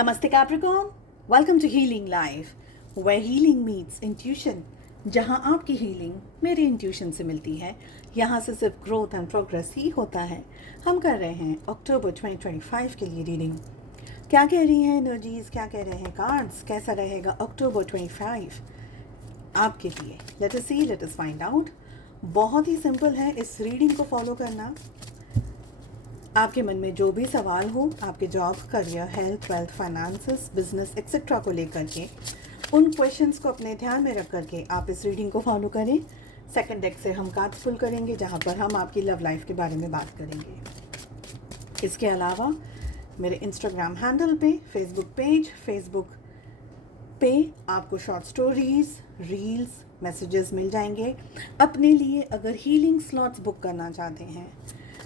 Namaste Capricorn, welcome to Healing Life, where healing meets intuition. जहाँ आपकी healing मेरी intuition से मिलती है, यहाँ से सिर्फ ग्रोथ एंड प्रोग्रेस ही होता है। हम कर रहे हैं अक्टूबर 2025 के लिए रीडिंग। क्या कह रही हैं एनर्जीज, क्या कह रहे हैं कार्ड्स, कैसा रहेगा अक्टूबर 25 आपके लिए। लेट अस सी, लेट अस फाइंड आउट। बहुत ही सिंपल है इस रीडिंग को फॉलो करना। आपके मन में जो भी सवाल हो आपके job, career, health, wealth, finances, business etcetera को लेकर के, उन क्वेश्चंस को अपने ध्यान में रख करके आप इस रीडिंग को फॉलो करें। सेकंड डेक से हम कार्ड्स पुल करेंगे जहां पर हम आपकी लव लाइफ के बारे में बात करेंगे। इसके अलावा मेरे इंस्टाग्राम हैंडल पे, फेसबुक पे आपको शॉर्ट स्टोरीज, रील्स, मैसेजेस मिल जाएंगे। अपने लिए अगर हीलिंग स्लॉट्स बुक करना चाहते हैं,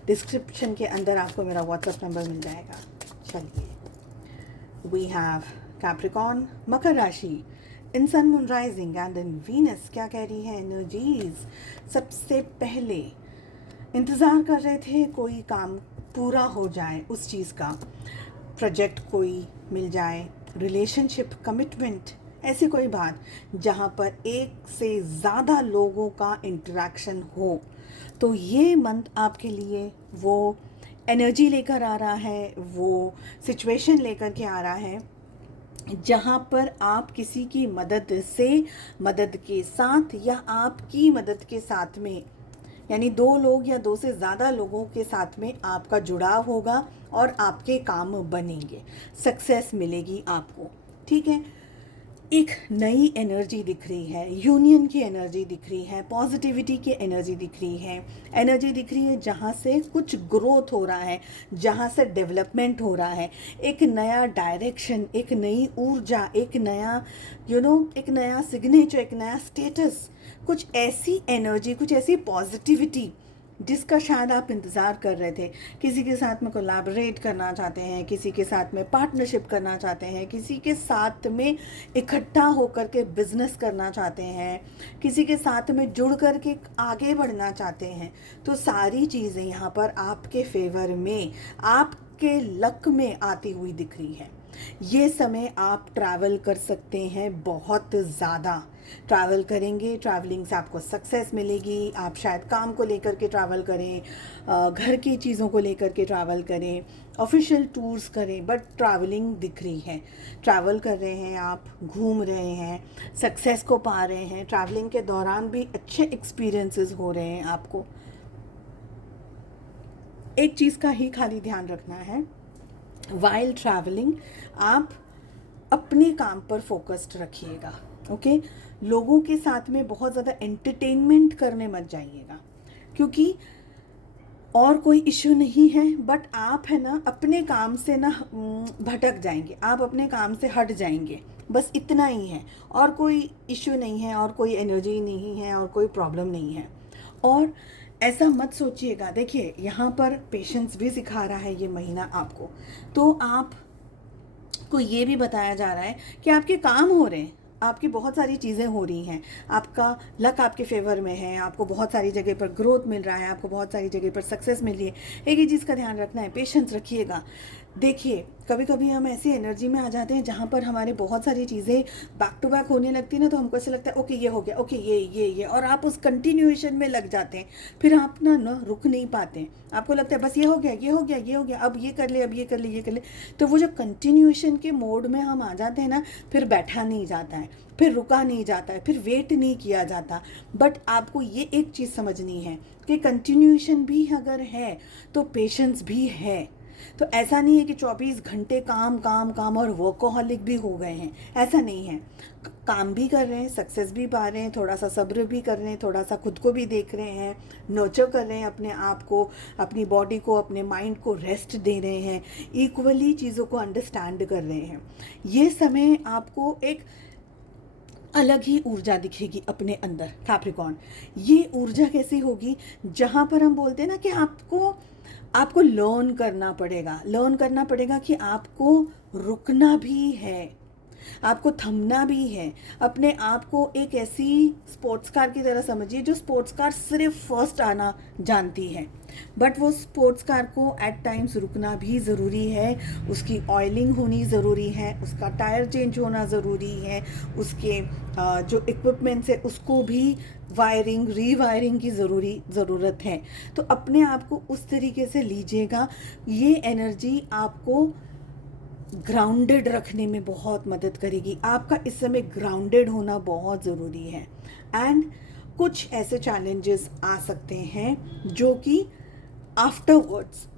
डिस्क्रिप्शन के अंदर आपको मेरा व्हाट्सएप नंबर मिल जाएगा। चलिए, वी हैव कैप्रिकॉर्न, मकर राशि, in sun, moon rising and in Venus. क्या कह रही है एनर्जीज? सबसे पहले इंतज़ार कर रहे थे कोई काम पूरा हो जाए, उस चीज़ का प्रोजेक्ट कोई मिल जाए, रिलेशनशिप, कमिटमेंट, ऐसी कोई बात जहाँ पर एक से ज़्यादा लोगों का इंटरेक्शन हो। तो ये मंथ आपके लिए वो एनर्जी लेकर आ रहा है, वो सिचुएशन लेकर के आ रहा है जहाँ पर आप किसी की मदद से, मदद के साथ या आपकी मदद के साथ में, यानी दो लोग या दो से ज़्यादा लोगों के साथ में आपका जुड़ाव होगा और आपके काम बनेंगे, सक्सेस मिलेगी आपको। ठीक है, एक नई एनर्जी दिख रही है, यूनियन की एनर्जी दिख रही है, पॉजिटिविटी की एनर्जी दिख रही है, एनर्जी दिख रही है जहाँ से कुछ ग्रोथ हो रहा है, जहाँ से डेवलपमेंट हो रहा है, एक नया डायरेक्शन, एक नई ऊर्जा, एक नया एक नया सिग्नेचर, एक नया स्टेटस, कुछ ऐसी एनर्जी, कुछ ऐसी पॉजिटिविटी जिसका शायद आप इंतज़ार कर रहे थे। किसी के साथ में कोलैबोरेट करना चाहते हैं, किसी के साथ में पार्टनरशिप करना चाहते हैं, किसी के साथ में इकट्ठा होकर के बिजनेस करना चाहते हैं, किसी के साथ में जुड़ कर के आगे बढ़ना चाहते हैं। तो सारी चीज़ें यहाँ पर आपके फेवर में, आपके लक में आती हुई दिख रही है। ये समय आप ट्रैवल कर सकते हैं, बहुत ज़्यादा ट्रैवल करेंगे, ट्रैवलिंग से आपको सक्सेस मिलेगी। आप शायद काम को लेकर के ट्रैवल करें, घर की चीज़ों को लेकर के ट्रैवल करें, ऑफिशियल टूर्स करें, बट ट्रैवलिंग दिख रही है। ट्रैवल कर रहे हैं आप, घूम रहे हैं, सक्सेस को पा रहे हैं। ट्रैवलिंग के दौरान भी अच्छे एक्सपीरियंसेस हो रहे हैं आपको। एक चीज़ का ही खाली ध्यान रखना है, वाइल ट्रैवलिंग आप अपने काम पर फोकस्ड रखिएगा। ओके, लोगों के साथ में बहुत ज़्यादा एंटरटेनमेंट करने मत जाइएगा, क्योंकि और कोई इश्यू नहीं है, बट आप है ना अपने काम से ना भटक जाएंगे, आप अपने काम से हट जाएंगे, बस इतना ही है। और कोई इश्यू नहीं है, और कोई एनर्जी नहीं है, और कोई प्रॉब्लम नहीं है। और ऐसा मत सोचिएगा, देखिए यहाँ पर पेशेंस भी सिखा रहा है ये महीना आपको। तो आप को ये भी बताया जा रहा है कि आपके काम हो रहे हैं, आपकी बहुत सारी चीज़ें हो रही हैं, आपका लक आपके फेवर में है, आपको बहुत सारी जगह पर ग्रोथ मिल रहा है, आपको बहुत सारी जगह पर सक्सेस मिल रही है। एक ही चीज़ का ध्यान रखना है, पेशेंस रखिएगा। देखिए, कभी कभी हम ऐसी एनर्जी में आ जाते हैं जहाँ पर हमारे बहुत सारी चीज़ें बैक टू बैक होने लगती है ना, तो हमको ऐसा लगता है ओके ये हो गया, ओके ये, और आप उस कंटिन्यूएशन में लग जाते हैं। फिर आप ना रुक नहीं पाते, आपको लगता है बस ये हो गया, ये हो गया, ये हो गया, अब ये कर ले, अब ये कर ले, ये कर ले। तो वो जो कंटिन्यूएशन के मोड में हम आ जाते हैं ना, फिर बैठा नहीं जाता है, फिर रुका नहीं जाता है, फिर वेट नहीं किया जाता। बट आपको ये एक चीज़ समझनी है कि कंटिन्यूएशन भी अगर है तो पेशेंस भी है। तो ऐसा नहीं है कि 24 घंटे काम काम काम और वर्कोहॉलिक भी हो गए हैं, ऐसा नहीं है। काम भी कर रहे हैं, सक्सेस भी पा रहे हैं, थोड़ा सा सब्र भी कर रहे हैं, थोड़ा सा खुद को भी देख रहे हैं, नर्चर कर रहे हैं अपने आप को, अपनी बॉडी को, अपने माइंड को रेस्ट दे रहे हैं, इक्वली चीज़ों को अंडरस्टैंड कर रहे हैं। ये समय आपको एक अलग ही ऊर्जा दिखेगी अपने अंदर कैप्रिकॉर्न। ये ऊर्जा कैसी होगी? जहाँ पर हम बोलते हैं ना कि आपको लर्न करना पड़ेगा कि आपको रुकना भी है, आपको थमना भी है। अपने आप को एक ऐसी स्पोर्ट्स कार की तरह समझिए जो स्पोर्ट्स कार सिर्फ फर्स्ट आना जानती है, बट वो स्पोर्ट्स कार को एट टाइम्स रुकना भी ज़रूरी है, उसकी ऑयलिंग होनी ज़रूरी है, उसका टायर चेंज होना ज़रूरी है, उसके जो इक्विपमेंट्स है उसको भी वायरिंग रीवायरिंग की ज़रूरत है। तो अपने आप को उस तरीके से लीजिएगा, ये एनर्जी आपको ग्राउंडेड रखने में बहुत मदद करेगी। आपका इस समय ग्राउंडेड होना बहुत ज़रूरी है। एंड कुछ ऐसे चैलेंजेस आ सकते हैं जो कि आफ्टरवर्ड्स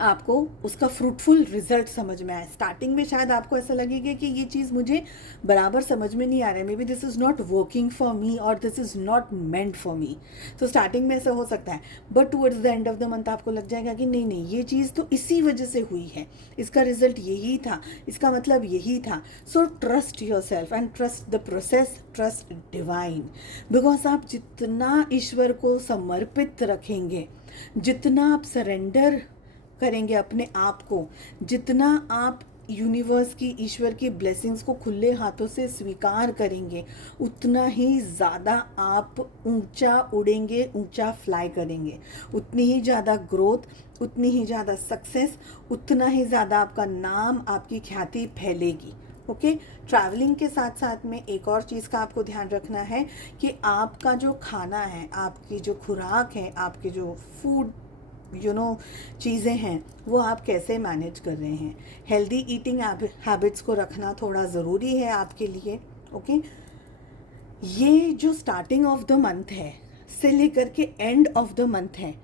आपको उसका फ्रूटफुल रिजल्ट समझ में आए। स्टार्टिंग में शायद आपको ऐसा लगेगा कि ये चीज़ मुझे बराबर समझ में नहीं आ रहा है, maybe this is not working for me और this is not meant for me. तो स्टार्टिंग में ऐसा हो सकता है, but towards the end of the month आपको लग जाएगा कि नहीं नहीं, ये चीज़ तो इसी वजह से हुई है, इसका रिजल्ट यही था, इसका मतलब यही था। So trust your self and trust the process, trust divine. Because आप जितना ईश्वर को समर्पित रखेंगे, जितना आप सरेंडर करेंगे अपने आप को, जितना आप यूनिवर्स की, ईश्वर की ब्लेसिंग्स को खुले हाथों से स्वीकार करेंगे, उतना ही ज़्यादा आप ऊंचा उड़ेंगे, ऊंचा फ्लाई करेंगे, उतनी ही ज़्यादा ग्रोथ, उतनी ही ज़्यादा सक्सेस, उतना ही ज़्यादा आपका नाम, आपकी ख्याति फैलेगी। ओके, ट्रैवलिंग के साथ साथ में एक और चीज़ का आपको ध्यान रखना है कि आपका जो खाना है, आपकी जो खुराक है, आपके जो फूड चीज़ें हैं, वो आप कैसे मैनेज कर रहे हैं। हेल्दी ईटिंग हैबिट्स को रखना थोड़ा ज़रूरी है आपके लिए। ओके, ये जो स्टार्टिंग ऑफ द मंथ है से लेकर के एंड ऑफ द मंथ है,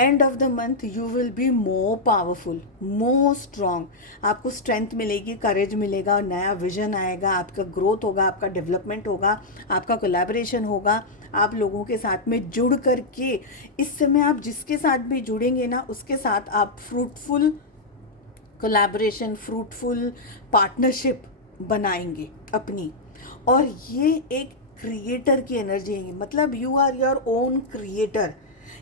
and of the month you will be more powerful, more strong. आपको स्ट्रेंथ मिलेगी, करेज मिलेगा, नया विजन आएगा, आपका ग्रोथ होगा, आपका डेवलपमेंट होगा, आपका कोलैबोरेशन होगा, आप लोगों के साथ में जुड़ करके, इस समय आप जिसके साथ भी जुड़ेंगे ना, उसके साथ आप फ्रूटफुल कोलैबोरेशन, फ्रूटफुल पार्टनरशिप बनाएंगे अपनी। और ये एक क्रिएटर की एनर्जी है, मतलब you are your own creator.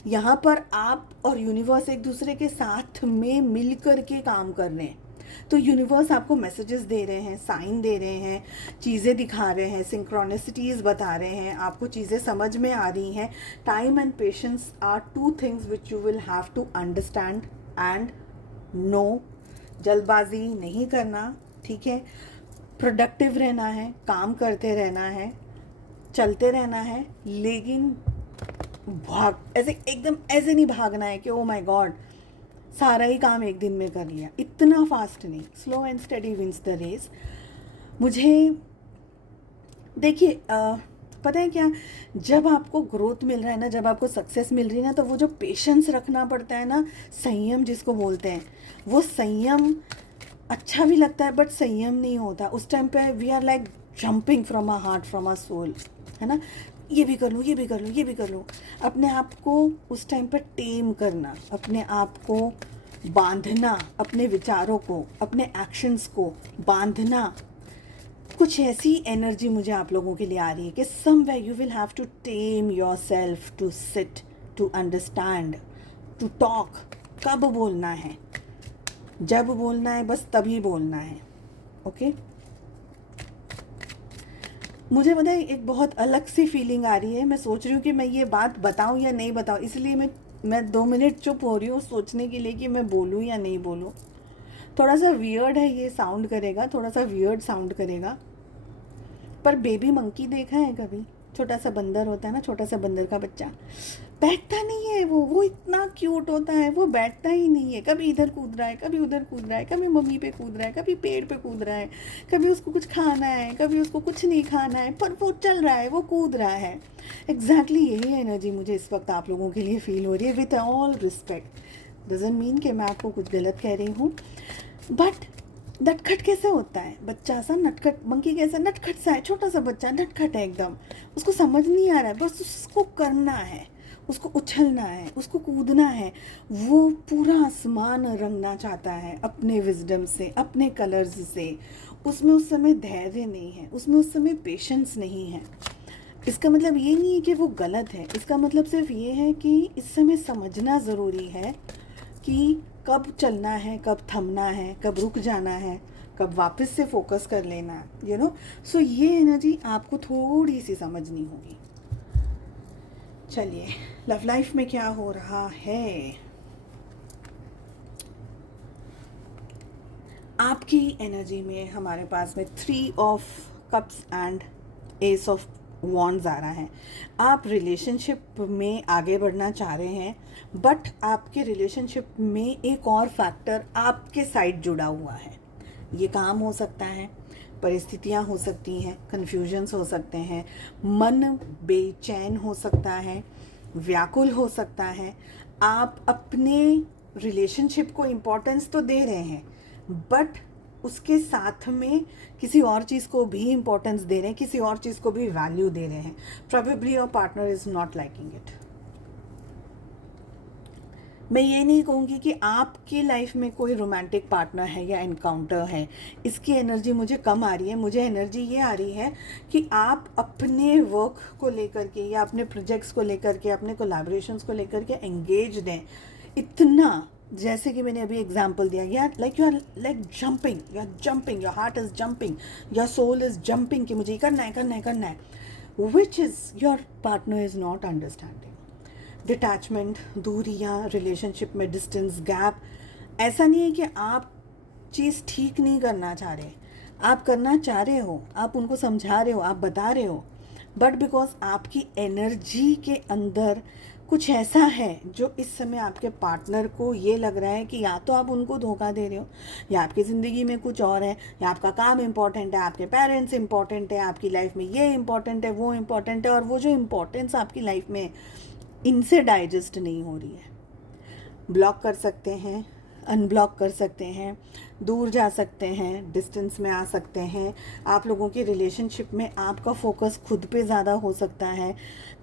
यहाँ पर आप और यूनिवर्स एक दूसरे के साथ में मिल कर के काम कर रहे हैं। तो यूनिवर्स आपको मैसेजेस दे रहे हैं, साइन दे रहे हैं, चीज़ें दिखा रहे हैं, सिंक्रोनिसिटीज़ बता रहे हैं, आपको चीज़ें समझ में आ रही हैं। Time and patience are two things which you will have to understand and know. जल्दबाजी नहीं करना, ठीक है, प्रोडक्टिव रहना है, काम करते रहना है, चलते रहना है, लेकिन ऐसे एकदम ऐसे नहीं भागना है कि ओ माय गॉड सारा ही काम एक दिन में कर लिया, इतना फास्ट नहीं। Slow and study wins the race. मुझे देखिए पता है क्या, जब आपको ग्रोथ मिल रहा है ना, जब आपको सक्सेस मिल रही है ना, तो वो जो पेशेंस रखना पड़ता है ना, संयम जिसको बोलते हैं, वो संयम अच्छा भी लगता है बट संयम नहीं होता। उस टाइम पे we are like jumping from our heart, from our soul, है ना, ये भी कर लूँ, ये भी कर लूँ, ये भी कर लूँ। अपने आप को उस टाइम पर टेम करना, अपने आप को बांधना, अपने विचारों को, अपने एक्शंस को बांधना। कुछ ऐसी एनर्जी मुझे आप लोगों के लिए आ रही है कि somewhere you will have to tame your self, to sit, to understand, to talk. कब बोलना है, जब बोलना है, बस तभी बोलना है। ओके, मुझे पता है एक बहुत अलग सी फीलिंग आ रही है। मैं सोच रही हूँ कि मैं ये बात बताऊँ या नहीं बताऊँ, इसलिए मैं 2 मिनट चुप हो रही हूँ सोचने के लिए कि मैं बोलूँ या नहीं बोलूँ। थोड़ा सा वियर्ड है, ये साउंड करेगा, थोड़ा सा वियर्ड साउंड करेगा, पर बेबी मंकी देखा है कभी? छोटा सा बंदर होता है ना, छोटा सा बंदर का बच्चा, बैठता नहीं है वो इतना क्यूट होता है, वो बैठता ही नहीं है, कभी इधर कूद रहा है, कभी उधर कूद रहा है, कभी मम्मी पे कूद रहा है, कभी पेड़ पे कूद रहा है, कभी उसको कुछ खाना है, कभी उसको कुछ नहीं खाना है, पर वो चल रहा है, वो कूद रहा है। एग्जैक्टली यही एनर्जी मुझे इस वक्त आप लोगों के लिए फील हो रही है। With all respect, doesn't mean कि मैं आपको कुछ गलत कह रही हूँ, बट नटखट कैसे होता है बच्चा सा, नटखट मंकी कैसा नटखट सा है, छोटा सा बच्चा नटखट है एकदम, उसको समझ नहीं आ रहा है, बस उसको करना है, उसको उछलना है, उसको कूदना है, वो पूरा आसमान रंगना चाहता है अपने विजडम से, अपने कलर्स से। उसमें उस समय धैर्य नहीं है, उसमें उस समय पेशेंस नहीं है। इसका मतलब ये नहीं है कि वो गलत है, इसका मतलब सिर्फ ये है कि इस समय समझना ज़रूरी है कि कब चलना है, कब थमना है, कब रुक जाना है, कब वापस से फोकस कर लेना है, सो ये एनर्जी आपको थोड़ी सी समझनी होगी। चलिए, लव लाइफ में क्या हो रहा है। आपकी एनर्जी में हमारे पास में 3 of cups and ace of wands आ रहा है। आप रिलेशनशिप में आगे बढ़ना चाह रहे हैं, बट आपके रिलेशनशिप में एक और फैक्टर आपके साइड जुड़ा हुआ है। ये काम हो सकता है, परिस्थितियाँ हो सकती हैं, कन्फ्यूजन्स हो सकते हैं, मन बेचैन हो सकता है, व्याकुल हो सकता है। आप अपने रिलेशनशिप को इम्पोर्टेंस तो दे रहे हैं, बट उसके साथ में किसी और चीज़ को भी इम्पोर्टेंस दे रहे हैं, किसी और चीज़ को भी वैल्यू दे रहे हैं। Probably your partner is not liking it. मैं ये नहीं कहूँगी कि आपकी लाइफ में कोई रोमांटिक पार्टनर है या एनकाउंटर है, इसकी एनर्जी मुझे कम आ रही है। मुझे एनर्जी ये आ रही है कि आप अपने वर्क को लेकर के या अपने प्रोजेक्ट्स को लेकर के, अपने कोलैबोरेशंस को लेकर के एंगेज्ड हैं इतना, जैसे कि मैंने अभी एग्जांपल दिया, या like you are like jumping, your heart is jumping, your soul is jumping कि मुझे ये करना है, which is your partner is not understanding. Detachment, दूरियाँ, रिलेशनशिप में डिस्टेंस, गैप, ऐसा नहीं है कि आप चीज़ ठीक नहीं करना चाह रहे, आप करना चाह रहे हो, आप उनको समझा रहे हो, आप बता रहे हो, बट बिकॉज आपकी एनर्जी के अंदर कुछ ऐसा है जो इस समय आपके पार्टनर को ये लग रहा है कि या तो आप उनको धोखा दे रहे हो, या आपकी ज़िंदगी में कुछ और है, या आपका काम इम्पॉर्टेंट है, आपके पेरेंट्स इम्पॉर्टेंट है, आपकी लाइफ में ये इम्पॉर्टेंट है, वो इम्पॉर्टेंट है, और वो जो इम्पोर्टेंस आपकी लाइफ में इनसे डाइजेस्ट नहीं हो रही है। ब्लॉक कर सकते हैं, अनब्लॉक कर सकते हैं, दूर जा सकते हैं, डिस्टेंस में आ सकते हैं। आप लोगों की रिलेशनशिप में आपका फोकस खुद पे ज़्यादा हो सकता है,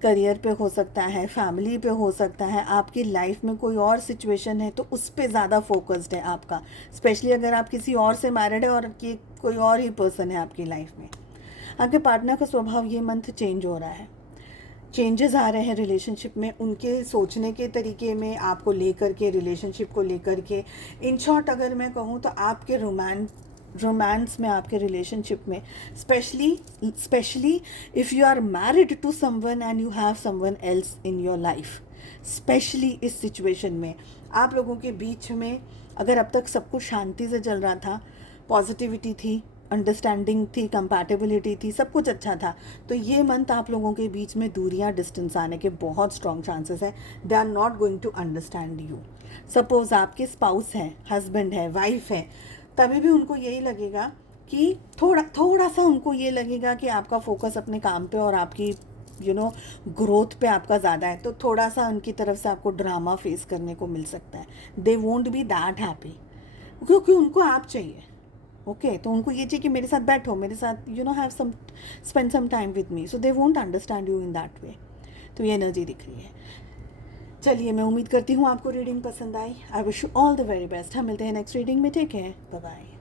करियर पे हो सकता है, फैमिली पे हो सकता है, आपकी लाइफ में कोई और सिचुएशन है तो उस पे ज़्यादा फोकस्ड है आपका, स्पेशली अगर आप किसी और से मैरिड है और कि कोई और ही पर्सन है आपकी लाइफ में। आपके पार्टनर का स्वभाव ये मंथ चेंज हो रहा है, चेंजेस आ रहे हैं रिलेशनशिप में, उनके सोचने के तरीके में, आपको लेकर के, रिलेशनशिप को लेकर के। इन शॉर्ट अगर मैं कहूँ तो आपके रोमांस में, आपके रिलेशनशिप में, specially if you are married to someone and you have someone else in your life, specially इस सिचुएशन में आप लोगों के बीच में अगर अब तक सब कुछ शांति से चल रहा था, पॉजिटिविटी थी, अंडरस्टैंडिंग थी, कंपैटिबिलिटी थी, सब कुछ अच्छा था, तो ये मंथ आप लोगों के बीच में दूरियां, डिस्टेंस आने के बहुत स्ट्रॉन्ग चांसेस हैं। They are not going to understand you. Suppose आपके स्पाउस है, हस्बैंड है, वाइफ है, तभी भी उनको यही लगेगा कि थोड़ा सा उनको ये लगेगा कि आपका फोकस अपने काम पे और आपकी ग्रोथ पे आपका ज़्यादा है, तो थोड़ा सा उनकी तरफ से आपको ड्रामा फेस करने को मिल सकता है। They won't be that happy, क्योंकि उनको आप चाहिए। ओके, तो उनको ये चाहिए कि मेरे साथ बैठो, मेरे साथ have some spend some time with me, so they won't understand you in that way. तो ये एनर्जी दिख रही है। चलिए, मैं उम्मीद करती हूँ आपको रीडिंग पसंद आई। I wish you all the very best. हम मिलते हैं नेक्स्ट रीडिंग में। Take care, bye bye.